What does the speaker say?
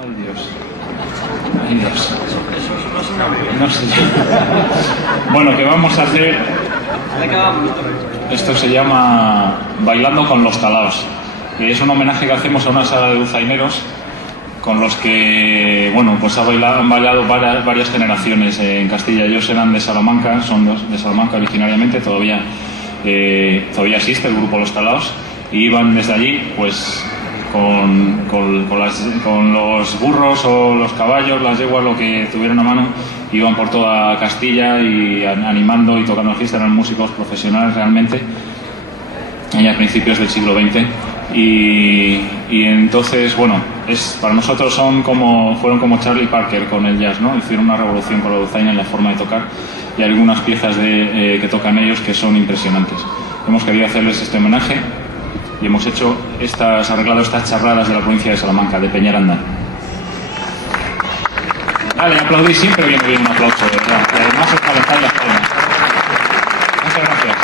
Ay Dios. Ay Dios. No sé. Bueno, ¿qué vamos a hacer? Esto se llama Bailando con los Talaos. Es un homenaje que hacemos a una sala de dulzaineros con los que, bueno, pues han bailado varias generaciones en Castilla. Ellos eran de Salamanca, son de Salamanca originariamente, todavía existe el grupo Los Talaos, y iban desde allí, pues, con los burros o los caballos, las yeguas, lo que tuvieran a mano, iban por toda Castilla y animando y tocando fiesta. Eran músicos profesionales realmente, a principios del siglo XX. Y entonces, bueno, para nosotros fueron como Charlie Parker con el jazz, ¿no? Hicieron una revolución con la dulzaina en la forma de tocar, y hay algunas piezas que tocan ellos que son impresionantes. Hemos querido hacerles este homenaje y hemos arreglado estas charradas de la provincia de Salamanca, de Peñaranda. Vale, aplaudís, siempre viene bien un aplauso, de verdad. Y además os calentáis las palmas. Muchas gracias.